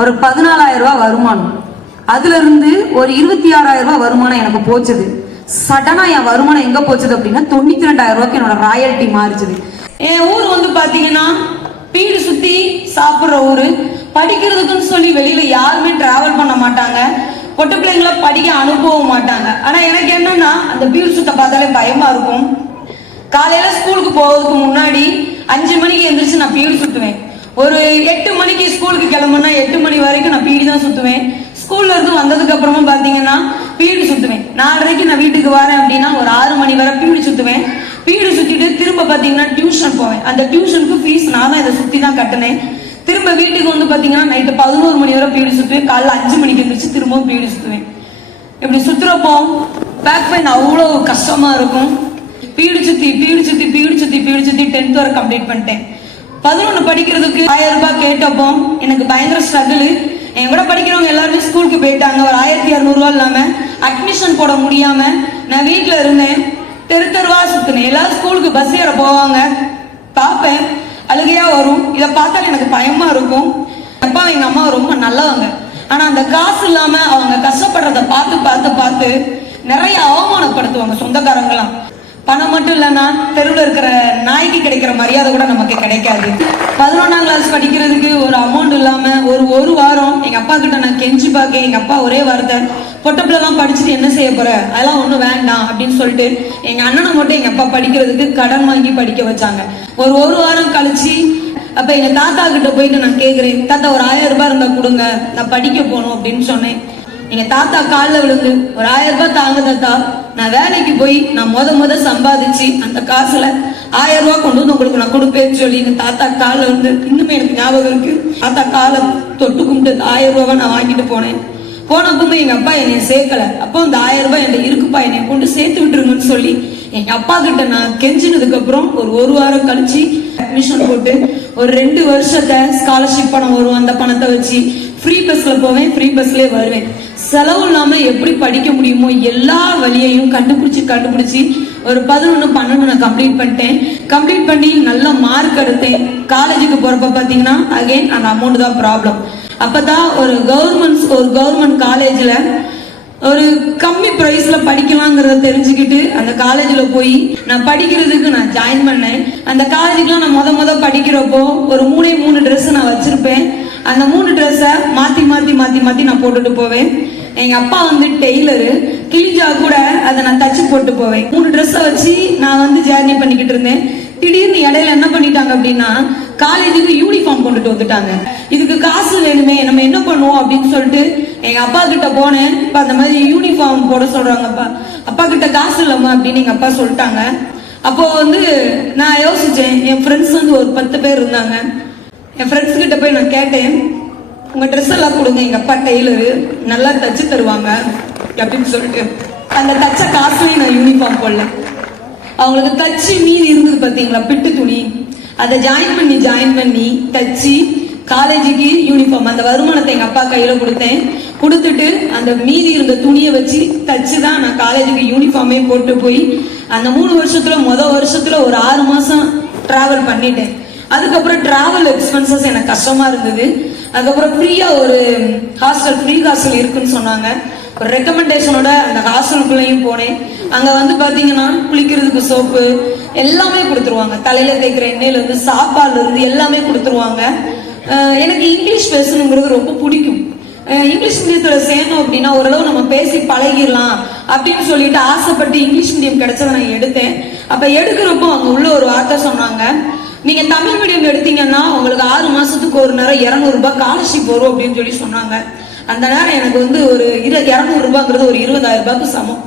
ஒரு 14,000 ரூபாய் வருமானம். அதுல இருந்து ஒரு 26,000 ரூபாய் வருமானம் எனக்கு போச்சுது. சடனா என் வருமானம் எங்க போச்சுது அப்படின்னா 92,000 ரூபாய்க்கு என்னோட ராயல்டி மாறிச்சுது. என் ஊர் வந்து பாத்தீங்கன்னா வீடு சுத்தி சாப்பிடுற ஊரு. படிக்கிறதுக்குன்னு சொல்லி வெளியில யாருமே டிராவல் பண்ண மாட்டாங்க. பொட்ட பிள்ளைங்களை படிக்க அனுப்பவும் மாட்டாங்க. ஆனா எனக்கு என்னன்னா அந்த பீடு சுத்த பார்த்தாலே பயமா இருக்கும். காலையில ஸ்கூலுக்கு போவதுக்கு முன்னாடி 5 மணிக்கு எந்திரிச்சு நான் பீடு சுத்துவேன். ஒரு 8 மணிக்கு ஸ்கூலுக்கு கிளம்புனா 8 மணி வரைக்கும் நான் பீடி தான் சுத்துவேன். ஸ்கூல்ல இருந்து வந்ததுக்கு அப்புறமா பாத்தீங்கன்னா பீடி சுத்துவேன். 4:30 நான் வீட்டுக்கு வரேன் அப்படின்னா ஒரு 6 மணி வரை பீடி சுத்துவேன். பீடி சுத்திட்டு திரும்ப பாத்தீங்கன்னா டியூஷன் போவேன். அந்த டியூஷனுக்கு ஃபீஸ் நான் தான் இதை சுத்தி தான் கட்டினேன். திரும்ப வீட்டுக்கு வந்து பாத்தீங்கன்னா நைட்டு 11 மணி வரை பீடி சுத்துவேன். காலைல 5 மணிக்கு எந்திரிச்சு திரும்பவும் பீடி சுத்துவேன். இப்படி சுத்துறப்போ பேக் பெயின் அவ்வளோ கஷ்டமா இருக்கும். பீடி சுத்தி 10th வரை கம்ப்ளீட் பண்ணிட்டேன். 11 படிக்கிறதுக்கு 1000 ரூபாய் கேட்டப்போ எனக்கு பயங்கர ஸ்ட்ரகிள். என் கூட படிக்கிறவங்க எல்லாருமே ஸ்கூலுக்கு போயிட்டாங்க. ஒரு 1200 ரூபாய் இல்லாம அட்மிஷன் போட முடியாம நான் வீட்டுல இருந்தேன். தெருவா சுத்தினேன். எல்லாரும் ஸ்கூலுக்கு பஸ் ஏற போவாங்க. பார்ப்பேன், அழுகையா வரும். இதை பார்த்தாலும் எனக்கு பயமா இருக்கும். அப்பா எங்க அம்மா ரொம்ப நல்லவங்க. ஆனா அந்த காசு இல்லாம அவங்க கஷ்டப்படுறத பார்த்து நிறைய அவமானப்படுத்துவாங்க சொந்தக்காரங்களாம். பணம் மட்டும் இல்லைன்னா தெருவில் இருக்கிற நாய்க்கு கிடைக்கிற மரியாதை கூட நமக்கு கிடைக்காது. 11ஆம் கிளாஸ் படிக்கிறதுக்கு ஒரு அமௌண்ட் இல்லாம ஒரு வாரம் எங்க அப்பா கிட்ட நான் கெஞ்சி பார்க்க எங்க அப்பா ஒரே வார்த்தை, பொட்டப்பிலாம் படிச்சுட்டு என்ன செய்ய போற, அதெல்லாம் ஒண்ணும் வேண்டாம் அப்படின்னு சொல்லிட்டு எங்க அண்ணனை மட்டும் எங்க அப்பா படிக்கிறதுக்கு கடன் வாங்கி படிக்க வச்சாங்க. ஒரு வாரம் கழிச்சு அப்ப எங்க தாத்தா கிட்ட போயிட்டு நான் கேக்குறேன், தாத்தா ஒரு 1000 ரூபாய் இருந்தா கொடுங்க, நான் படிக்க போகணும் அப்படின்னு சொன்னேன். எங்க தாத்தா காலில் விழுந்து ஒரு 1000 ரூபாய் தாங்க தாத்தா, நான் வேலைக்கு போய் நான் முத சம்பாதிச்சு அந்த காசுல 1000 ரூபாய் கொண்டு வந்து உங்களுக்கு நான் கொடுப்பேன்னு சொல்லி எங்க தாத்தா காலில் வந்து இன்னுமே எனக்கு ஞாபகம் இருக்கு. தாத்தா காலை தொட்டு கும்பிட்டு 1000 ரூபாய் நான் வாங்கிட்டு போனப்பவுமே எங்க அப்பா என்னை சேர்க்கல. அப்போ அந்த 1000 ரூபாய் என்கிட்ட இருக்குப்பா, என்னை கொண்டு சேர்த்து விட்டுருங்கன்னு சொல்லி எங்க அப்பா கிட்ட நான் கெஞ்சினதுக்கு அப்புறம் ஒரு வாரம் கழிச்சு அட்மிஷன் போட்டு ஒரு 2 வருஷத்தை ஸ்காலர்ஷிப் பணம் வரும், அந்த பணத்தை வச்சு ஃப்ரீ பஸ்ல போவேன், ஃப்ரீ பஸ்லயே வருவேன். செலவு இல்லாம எப்படி படிக்க முடியுமோ எல்லா வழியையும் கண்டுபிடிச்சு ஒரு 11, 12 நான் கம்ப்ளீட் பண்ணி நல்ல மார்க் எடுத்தேன். காலேஜுக்கு போறப்ப பாத்தீங்கன்னா அகைன் அந்த அமௌண்ட் தான் ப்ராப்ளம். அப்பதான் ஒரு கவர்மெண்ட் காலேஜ்ல ஒரு கம்மி பிரைஸ்ல படிக்கலாங்கிறத தெரிஞ்சுக்கிட்டு அந்த காலேஜ்ல போய் நான் படிக்கிறதுக்கு நான் ஜாயின் பண்ணேன். அந்த காலேஜுக்குலாம் நான் முத படிக்கிறப்போ ஒரு 3 ட்ரெஸ் நான் வச்சிருப்பேன். அந்த 3 ட்ரெஸ்ஸை மாத்தி நான் போட்டுட்டு போவேன். எங்க அப்பா வந்து டெய்லரு, கிழிஞ்சா கூட அதை நான் தச்சு போட்டு போவேன். 3 ட்ரெஸ்ஸை வச்சு நான் வந்து ஜேர்னி பண்ணிக்கிட்டு இருந்தேன். திடீர்னு இடையில என்ன பண்ணிட்டாங்க அப்படின்னா காலேஜுக்கு யூனிஃபார்ம் கொண்டுட்டு வந்துட்டாங்க. இதுக்கு காசு வேணுமே, நம்ம என்ன பண்ணுவோம் அப்படின்னு சொல்லிட்டு எங்க அப்பா கிட்ட போனேன். இப்ப அந்த மாதிரி யூனிஃபார்ம் போட சொல்றாங்கப்பா, அப்பா கிட்ட காசு இல்லம்மா அப்படின்னு எங்க அப்பா சொல்லிட்டாங்க. அப்போ வந்து நான் யோசிச்சேன், என் ஃப்ரெண்ட்ஸ் வந்து ஒரு 10 பேர் இருந்தாங்க. என் ஃப்ரெண்ட்ஸ் கிட்ட போய் நான் கேட்டேன், உங்க ட்ரெஸ் எல்லாம் கொடுங்க, எங்க அப்பா டெய்லரு நல்லா தச்சு தருவாங்க அப்படின்னு சொல்லிட்டு அந்த தச்ச காசுலையும் நான் யூனிஃபார்ம் போடல. அவங்களுக்கு தச்சு மீதி இருந்தது பாத்தீங்களா பிட்டு துணி, அதை ஜாயின் பண்ணி தச்சு காலேஜுக்கு யூனிஃபார்ம் அந்த வருமானத்தை எங்க அப்பா கையில கொடுத்துட்டு அந்த மீதி இருந்த துணியை வச்சு தச்சுதான் நான் காலேஜுக்கு யூனிஃபார்மே போட்டு போய் அந்த 3 வருஷத்துல வருஷத்துல ஒரு 6 மாசம் டிராவல் பண்ணிட்டேன். அதுக்கப்புறம் டிராவல் எக்ஸ்பென்சஸ் எனக்கு கஷ்டமா இருந்தது. அதுக்கப்புறம் ஃப்ரீயா ஒரு ஃப்ரீ ஹாஸ்டல் இருக்குன்னு சொன்னாங்க. ஒரு ரெக்கமெண்டேஷனோட அந்த ஹாஸ்டலுக்குள்ளேயும் போனேன். அங்க வந்து பாத்தீங்கன்னா குளிக்கிறதுக்கு சோப்பு எல்லாமே கொடுத்துருவாங்க, தலையில தேய்க்கிற எண்ணெயில இருந்து சாப்பாடுல இருந்து எல்லாமே கொடுத்துருவாங்க. எனக்கு இங்கிலீஷ் பேசணுங்கிறது ரொம்ப பிடிக்கும். இங்கிலீஷ் மீடியத்துல சேர்ந்தோம் அப்படின்னா ஓரளவு நம்ம பேசி பழகிடலாம் அப்படின்னு சொல்லிட்டு ஆசைப்பட்டு இங்கிலீஷ் மீடியம் கிடைச்சதை நான் எடுத்தேன். அப்ப எடுக்கிறப்போ அங்க உள்ள ஒரு வார்த்தை சொன்னாங்க, நீங்க தமிழ் மீடியம் எடுத்தீங்கன்னா உங்களுக்கு 6 மாசத்துக்கு ஒரு நேரம் 200 ரூபாய் ஸ்காலர்ஷிப் வரும் அப்படின்னு சொல்லி சொன்னாங்க. அந்த நேரம் எனக்கு வந்து ஒரு 200 ரூபாய்ங்கிறது ஒரு 20,000 ரூபாய்க்கு சமம்.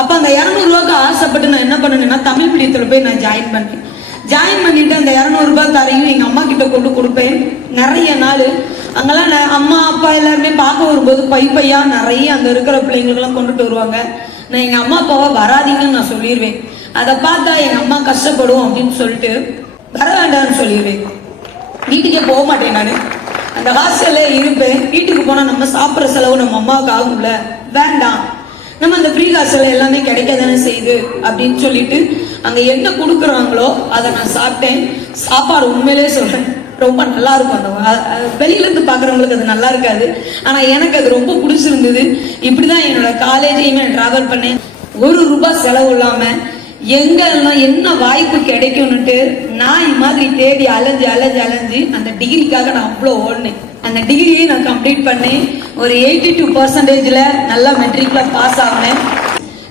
அப்ப அந்த 200 ரூபாய்க்கு ஆசைப்பட்டு நான் என்ன பண்ணேன்னா தமிழ் மீடியத்துல போய் நான் ஜாயின் பண்ணிட்டு அந்த 200 ரூபாய் தரையும் எங்க அம்மா கிட்ட கொண்டு கொடுப்பேன். நிறைய நாள் அங்கெல்லாம் அம்மா அப்பா எல்லாருமே பார்க்க வரும்போது பையா நிறைய அங்க இருக்கிற பிள்ளைங்களுக்கு எல்லாம் கொண்டுட்டு வருவாங்க. நான் எங்க அம்மா அப்பாவை வராதிங்கன்னு நான் சொல்லிடுவேன். அதை பார்த்தா எங்க அம்மா கஷ்டப்படும் அப்படின்னு சொல்லிட்டு வர வேண்டாம்னு சொல்லிடுவேன். வீட்டுக்கே போக மாட்டேன். நான் அந்த ஹாஸ்டல்ல இருப்பேன். வீட்டுக்கு போனா நம்ம சாப்பிட்ற செலவு நம்ம அம்மாவுக்கு ஆகும்ல, வேண்டாம், நம்ம அந்த ஃப்ரீ ஹாஸ்டல்ல எல்லாமே கிடைக்கதானே செய்யுது அப்படின்னு சொல்லிட்டு அங்க என்ன கொடுக்குறாங்களோ அதை நான் சாப்பிட்டேன். சாப்பாடு உண்மையிலே சொல்றேன் ரொம்ப நல்லா இருக்கும். வெளியில இருந்து பாக்குறவங்களுக்கு அது நல்லா இருக்காது, ஆனா எனக்கு அது ரொம்ப பிடிச்சிருந்தது. இப்படிதான் என்னோட காலேஜையுமே டிராவல் பண்ணேன். ₹1 செலவு இல்லாம எங்கெல்லாம் என்ன வாய்ப்பு கிடைக்கும்னுட்டு நான் இந்த மாதிரி தேடி அலைஞ்சு அலைஞ்சு அலைஞ்சு அந்த டிகிரிக்காக நான் அவ்வளோ ஓடினேன். அந்த டிகிரியை நான் கம்ப்ளீட் பண்ணேன். ஒரு 82% நல்லா மெட்ரிக்ல பாஸ் ஆகினேன்.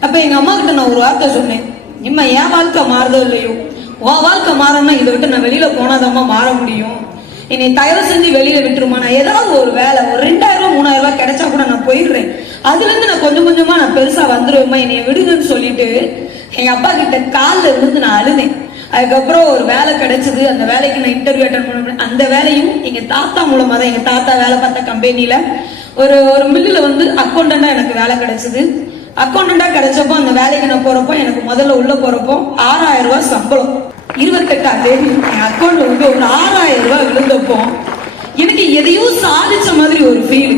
அப்ப எங்க அம்மா கிட்ட நான் ஒரு வார்த்தை சொன்னேன், இம்மா என் வாழ்க்கை மாறுதோ இல்லையோ, உன் வாழ்க்கை மாறணும்னா இதை விட்டு நான் வெளியில போனாதாம்மா மாற முடியும். என்னை தயவு செஞ்சு வெளியில விட்டுருமா, நான் ஏதாவது ஒரு வேலை ஒரு 2000 3000 கிடைச்சா கூட நான் போயிடுறேன், அதுல இருந்து நான் கொஞ்சம் கொஞ்சமா நான் பெருசா வந்துருவேம்மா, என்னைய விடுங்கன்னு சொல்லிட்டு எங்க அப்பா கிட்ட காலில் இருந்து நான் அழுதேன். அதுக்கப்புறம் ஒரு வேலை கிடைச்சது. அந்த வேலைக்கு நான் இன்டர்வியூ அட்டன் பண்ண. அந்த வேலையும் எங்க தாத்தா மூலமா தான். எங்க தாத்தா வேலை பார்த்த கம்பெனில ஒரு மில்லுல வந்து அக்கௌண்டண்டா எனக்கு வேலை கிடைச்சது. அக்கௌண்டண்டா கிடைச்சப்போ அந்த வேலைக்கு நான் போறப்போ எனக்கு முதல்ல உள்ள போறப்போ ₹6000 சம்பளம். 28ஆம் தேதி என் அக்கௌண்ட்ல வந்து ஒரு ₹6000 விழுந்தப்போ எனக்கு எதையோ சாதிச்ச மாதிரி ஒரு ஃபீல்.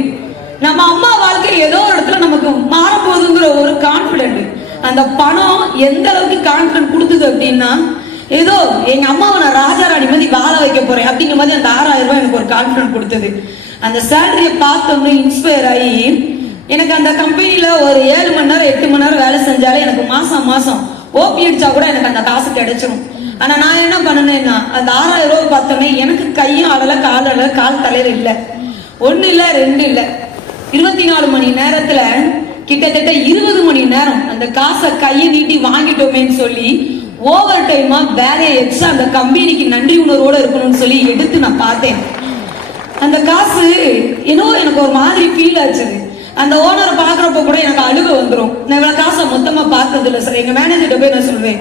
நம்ம அம்மா வாழ்க்கை ஏதோ ஒரு இடத்துல நமக்கு மாற போகுதுங்கிற ஒரு கான்பிடென்ட். அந்த பணம் எந்த அளவுக்கு கான்பிடன்ட் கொடுத்தது அப்படின்னா, ஏதோ எங்க அம்மாவை நான் ராஜாராணி மாதிரி வாழ வைக்க போறேன் அப்படிங்கிற மாதிரி அந்த ₹6000 எனக்கு ஒரு கான்பிடன்ட் கொடுத்தது. அந்த சேலரியை பார்த்தோம்னு இன்ஸ்பயர் ஆகி எனக்கு அந்த கம்பெனில ஒரு 7 மணி நேரம் 8 மணி நேரம் வேலை செஞ்சாலே எனக்கு மாசம் மாசம் ஓபி அடிச்சா கூட எனக்கு அந்த காசு கிடைச்சிடும். ஆனா நான் என்ன பண்ணேன்னா, அந்த ₹6000 பார்த்தோன்னே எனக்கு கையும் ஆடல கால் ஆடல, கால் தலையில இல்ல, 1 இல்ல 2 இல்ல, 24 மணி நேரத்துல கிட்டத்தட்ட 20 மணி நேரம் அந்த காசை கையை நீட்டி வாங்கிட்டோமேன்னு சொல்லி ஓவர் டைமா வேலையை எக்ஸ்ட்ரா அந்த கம்பெனிக்கு நன்றி உணர்வோட இருக்கணும்னு சொல்லி எடுத்து நான் பார்த்தேன். அந்த காசு ஏதோ எனக்கு ஒரு மாதிரி ஃபீல் ஆச்சு. அந்த ஓனரை பாக்குறப்ப கூட எனக்கு அழுக வந்துடும். நான் இவ்வளவு காசை மொத்தமா பார்த்தது இல்லை சார். எங்க மேனேஜர்கிட்ட போய் நான் சொல்வேன்,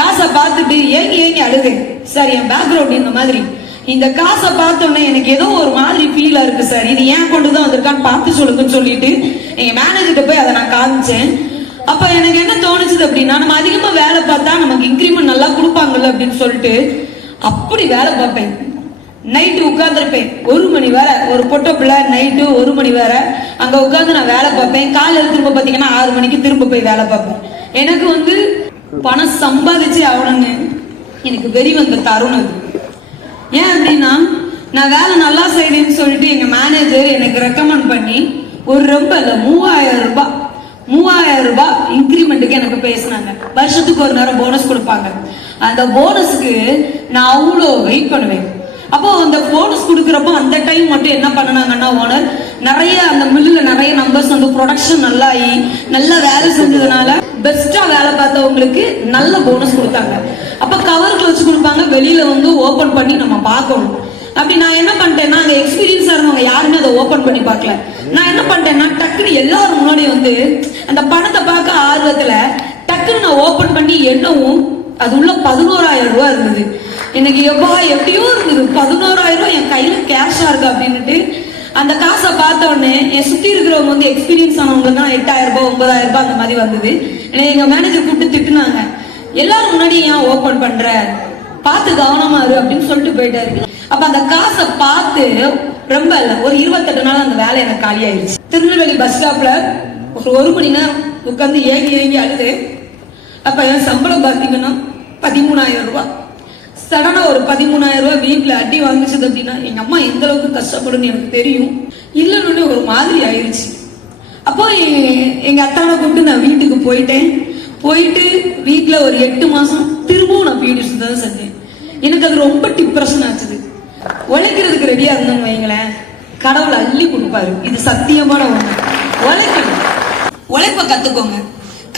காசை பார்த்துட்டு ஏங்கி அழுவேன் சார். என் பேக்ரவுண்ட் இந்த மாதிரி, இந்த காசை பார்த்தோன்னே எனக்கு ஏதோ ஒரு மாதிரி ஃபீலா இருக்கு சார், இது ஏன் கொண்டுதான் வந்திருக்கான்னு பார்த்து சொல்லுங்கன்னு சொல்லிட்டு எங்க மேனேஜர்கிட்ட போய் அதை நான் காமிச்சேன். அப்ப எனக்கு என்ன தோணுச்சுது அப்படின்னா, நம்ம அதிகமா வேலை பார்த்தா நமக்கு இன்கிரிமெண்ட் நல்லா கொடுப்பாங்கல்ல அப்படின்னு சொல்லிட்டு அப்படி வேலை பார்ப்பேன். நைட்டு உட்கார்ந்துருப்பேன் 1 மணி வேற, ஒரு பொட்ட பிள்ளை நைட்டு 1 மணி வேற அங்க உட்கார்ந்து நான் வேலை பார்ப்பேன். காலையில திரும்ப பாத்தீங்கன்னா 6 மணிக்கு திரும்ப போய் வேலை பார்ப்பேன். எனக்கு வந்து பணம் சம்பாதிச்சு ஆகணும்னு எனக்கு வெறி வந்த தருணம். ஏன் அப்படின்னா, நான் வேலை நல்லா செய்யறேன்னு சொல்லிட்டு எங்க மேனேஜர் எனக்கு ரெக்கமெண்ட் பண்ணி ஒரு ரொம்ப இல்ல ₹3000 இன்கிரிமெண்ட்டுக்கு எனக்கு பேசினாங்க. வருஷத்துக்கு ஒரு நேரம் போனஸ் கொடுப்பாங்க. அந்த போனஸுக்கு நான் அவ்வளோ வெயிட் பண்ணுவேன். அப்போ அந்த போனஸ் கொடுக்குறப்போ அந்த டைம் மட்டும் என்ன பண்ணனாங்கன்னா, ஓனர் நிறைய அந்த மில்லுல நிறைய நம்பர்ஸ் வந்து ப்ரொடக்ஷன் நல்லா ஆகி நல்லா வேலை செஞ்சதுனால பெஸ்டா வேலை பார்த்தவங்களுக்கு நல்ல போனஸ் கொடுத்தாங்க. அப்ப கவருக்கு வச்சு கொடுப்பாங்க, வெளியில வந்து ஓபன் பண்ணி நம்ம பார்க்கணும். அப்படி நான் என்ன பண்ணிட்டேன்னா, அந்த எக்ஸ்பீரியன்ஸா இருந்தவங்க யாருமே அதை ஓபன் பண்ணி பார்க்கல. நான் என்ன பண்ணிட்டேன்னா, டக்குன்னு எல்லாரும் முன்னாடி வந்து அந்த பணத்தை பார்க்க ஆர்வத்துல டக்குன்னு நான் ஓபன் பண்ணி எண்ணவும் அது உள்ள ₹11000 இருந்தது. எனக்கு எப்படியோ இருந்தது. ₹11000 என் கையில கேஷா இருக்கு அப்படின்னுட்டு அந்த காசை பார்த்த உடனே என் சுத்தி இருக்கிறவங்க வந்து எக்ஸ்பீரியன்ஸ் ஆனவங்க தான் ₹8000 ₹9000 அந்த மாதிரி வந்தது. எங்க மேனேஜர் கூப்பிட்டு திட்டுனாங்க, எல்லாரும் முன்னாடி ஏன் ஓபன் பண்ற, பார்த்து கவனமா இரு அப்படின்னு சொல்லிட்டு போயிட்டாரு. அப்ப அந்த காசை பார்த்து ரொம்ப இல்ல ஒரு 28 நாள் அந்த வேலை எனக்கு காலி ஆயிடுச்சு. திருநெல்வேலி பஸ் ஸ்டாப்ல ஒரு 1 மணி நேரம் உட்கார்ந்து ஏங்கி அழுது. அப்ப என் சம்பளம் பார்த்தீங்கன்னா ₹13000. சடனா ஒரு ₹13000 வீட்டுல அடி வாங்கிச்சது அப்படின்னா எங்க அம்மா எந்த அளவுக்கு கஷ்டப்படுன்னு எனக்கு தெரியும். இல்லைன்னு ஒரு மாதிரி ஆயிடுச்சு. அப்போ எங்க அத்தானை கூப்பிட்டு நான் வீட்டுக்கு போயிட்டு வீட்டுல ஒரு 8 மாசம் திரும்பவும் நான் பீடிஷன் தான் செஞ்சேன். எனக்கு அது ரொம்ப டிப்ரெஷன் ஆச்சுது. உழைக்கிறதுக்கு ரெடியா இருந்தேன்னு வைங்களேன், கடவுள் அள்ளி கொடுப்பாரு. இது சத்தியமான ஒண்ணு. உழைக்கணும், உழைப்ப கத்துக்கோங்க.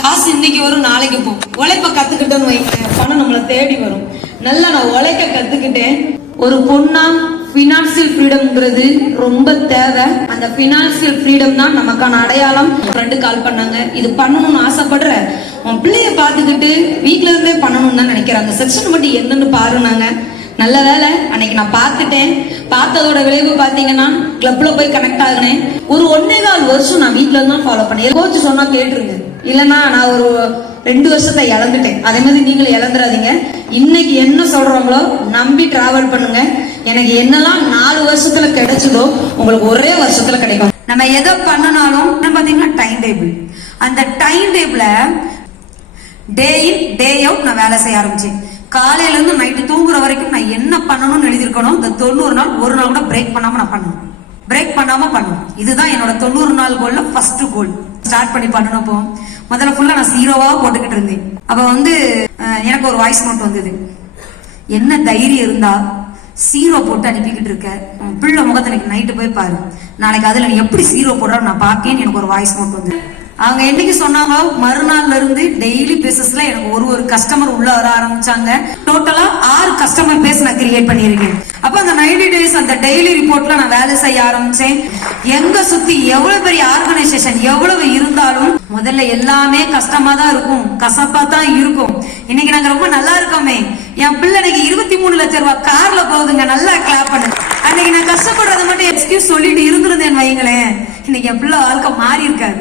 காசு இன்னைக்கு வரும் நாளைக்கு போகும். உழைப்ப கத்துக்கிட்டோன்னு வைங்களேன், பணம் நம்மளை தேடி வரும். நல்லா நான் உழைக்க கத்துக்கிட்டேன். ஒரு பொண்ணா பினான்சியல் ஃப்ரீடம்ங்கிறது ரொம்ப தேவை. அந்த பினான்சியல் ஃப்ரீடம் தான் நமக்கான அடையாளம். ஃப்ரெண்டு கால் பண்ணாங்க, இது பண்ணணும்னு ஆசைப்படுற, உன் பிள்ளைய பார்த்துக்கிட்டு வீட்டுல இருந்தே பண்ணணும்னு தான் நினைக்கிறேன், அந்த செக்ஷன் மட்டும் என்னன்னு பாருனாங்க. நல்ல வேலை அன்னைக்கு நான் பார்த்துட்டேன். பார்த்ததோட விளைவு பார்த்தீங்கன்னா கிளப்ல போய் கனெக்ட் ஆகினேன். ஒரு 1.25 வருஷம் நான் வீட்டுல இருந்தாலும் ஃபாலோ பண்ணேன். கோச்சு சொன்னா கேட்டுருங்க, இல்லைன்னா நான் ஒரு 2 வருஷத்தை இழந்துட்டேன். அதே மாதிரி நீங்களும் இழந்துடாதீங்க. இன்னைக்கு என்ன சொல்றாங்களோ நம்பி டிராவல் பண்ணுங்க. எனக்கு என்னெல்லாம் 4 வருஷத்துல கிடைச்சதோ உங்களுக்கு ஒரே வருஷத்துல கிடைக்கும். நம்ம எதை பண்ணனாலும் பாத்தீங்கன்னா டைம் டேபிள், அந்த டைம் டேபிள டே இன் டே அவுட் நான் வேலை செய்ய ஆரம்பிச்சேன். காலையில இருந்து நைட்டு தூங்குற வரைக்கும் நான் என்ன பண்ணணும்னு எழுதியிருக்கணும். இந்த 90 நாள் ஒரு நாள் கூட பிரேக் பண்ணாம நான் பண்ணணும். பிரேக் பண்ணாம பண்ணணும். இதுதான் என்னோட 90 நாள் கோல்ல ஃபர்ஸ்ட் கோல். ஸ்டார்ட் பண்ணி பண்ணனப்போ முதல்ல ஃபுல்லா நான் 0வா போட்டுக்கிட்டு இருந்தேன். அப்ப வந்து எனக்கு ஒரு வாய்ஸ் நோட் வந்தது. என்ன தைரியம் இருந்தா 0 போட்டு அனுப்பிக்கிட்டு இருக்க, பிள்ளை முகத்தை எனக்கு நைட்டு போய் பாரு, நாளைக்கு அதுல நீ எப்படி 0 போடுறான்னு நான் பாக்கேன்னு எனக்கு ஒரு வாய்ஸ் நோட் வந்து. அவங்க என்னைக்கு சொன்னாங்களோ மறுநாள்ல இருந்து டெய்லி பேசிஸ்ல எனக்கு ஒரு கஸ்டமர் உள்ள வர ஆரம்பிச்சாங்க. டோட்டலா 6 கஸ்டமர் பேஸ் நான் கிரியேட் பண்ணிருக்கேன். அப்ப அந்த 90 days அந்த டெய்லி ரிப்போர்ட்ல நான் வேலை செய்ய ஆரம்பிச்சேன். எங்க சுத்தி எவ்வளவு பெரிய ஆர்கனைசேஷன் எவ்வளவு இருந்தாலும் முதல்ல எல்லாமே கஷ்டமா தான் இருக்கும், கசப்பா தான் இருக்கும். இன்னைக்கு நாங்க ரொம்ப நல்லா இருக்கோமே. என் பிள்ளை இன்னைக்கு 23 லட்சம் ரூபாய் கார்ல போகுதுங்க, நல்லா கிளாப் பண்ணு. அன்னைக்கு நான் கஷ்டப்படுறது மட்டும் எக்ஸ்கியூஸ் சொல்லிட்டு இருந்திருந்தேன் வைங்களேன், இன்னைக்கு என் பிள்ளை வாழ்க்கை மாறி இருக்காது.